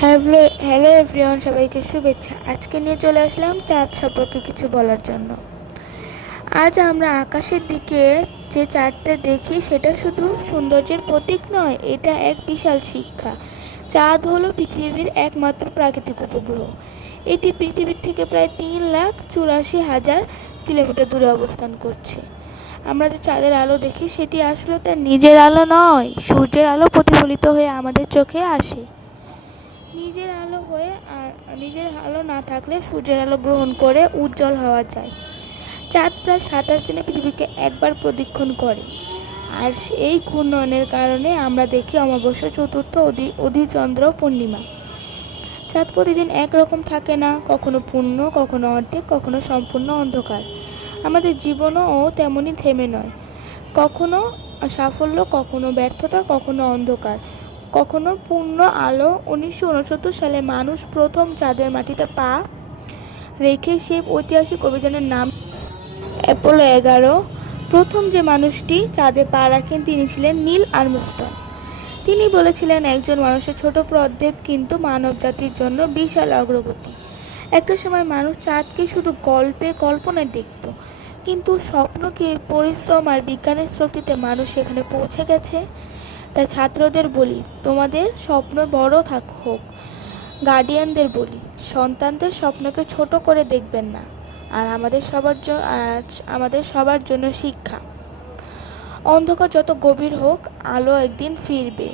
Hello hello everyone, সবাইকে শুভেচ্ছা। আজকে নিয়ে চলে আসলাম চাঁদ সম্পর্কে কিছু বলার জন্য। আজ আমরা আকাশের দিকে যে চাঁদটা দেখি সেটা শুধু সৌন্দর্যের প্রতীক নয়, এটা এক বিশাল শিক্ষা। চাঁদ হলো পৃথিবীর একমাত্র প্রাকৃতিক উপগ্রহ। এটি পৃথিবীর থেকে প্রায় 3,84,000 কিলোমিটার দূরে অবস্থান করছে। আমরা যে চাঁদের আলো দেখি সেটি আসলে তার নিজের আলো নয়, সূর্যের আলো প্রতিফলিত হয়ে আমাদের চোখে আসে। নিজের আলো না থাকলে সূর্যের আলো গ্রহণ করে উজ্জ্বল হওয়া যায়। চাঁদ প্রায় 27 দিনে পৃথিবীকে একবার প্রদক্ষিণ করে, আর এই ঘূর্ণনের কারণে আমরা দেখি অমাবস্যা, চতুর্থ অধিচন্দ্র, পূর্ণিমা। চাঁদ প্রতিদিন একরকম থাকে না, কখনো পূর্ণ, কখনো অর্ধেক, কখনো সম্পূর্ণ অন্ধকার। আমাদের জীবনও তেমনই থেমে নয়, কখনো সাফল্য, কখনো ব্যর্থতা, কখনো অন্ধকার, কখনো পূর্ণ আলো। 1969 সালে মানুষ প্রথম চাঁদের মাটিতে পা রেখে সেই ঐতিহাসিক অভিযানের নাম অ্যাপোলো 11। প্রথম যে মানুষটি চাঁদে পা রাখেন তিনি ছিলেন নীল আর্মস্ট্রং। তিনি বলেছিলেন, একজন মানুষের ছোট পদক্ষেপ কিন্তু মানব জাতির জন্য বিশাল অগ্রগতি। একটা সময় মানুষ চাঁদকে শুধু গল্পে কল্পনায় দেখত, কিন্তু স্বপ্নকে, পরিশ্রম আর বিজ্ঞানের শক্তিতে মানুষ সেখানে পৌঁছে গেছে। তাই ছাত্রদের বলি, তোমাদের স্বপ্ন বড় হোক। গার্ডিয়ানদের বলি, সন্তানদের স্বপ্নকে ছোট করে দেখবেন না। আর আমাদের সবার জন্য শিক্ষা, অন্ধকার যত গভীর হোক, আলো একদিন ফিরবে।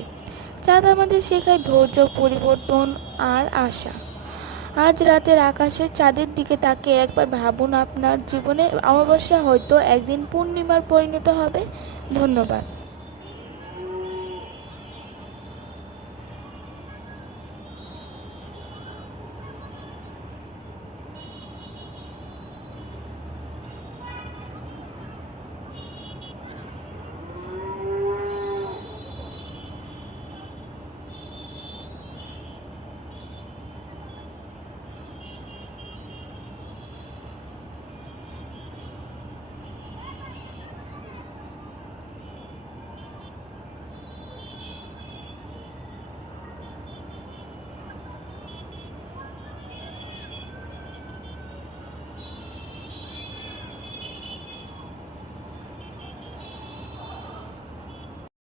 চাঁদ আমাদের শেখায় ধৈর্য, পরিবর্তন আর আশা। আজ রাতের আকাশের চাঁদের দিকে তাকিয়ে একবার ভাবুন, আপনার জীবনে অমাবস্যা হয়তো একদিন পূর্ণিমার পরিণত হবে। ধন্যবাদ।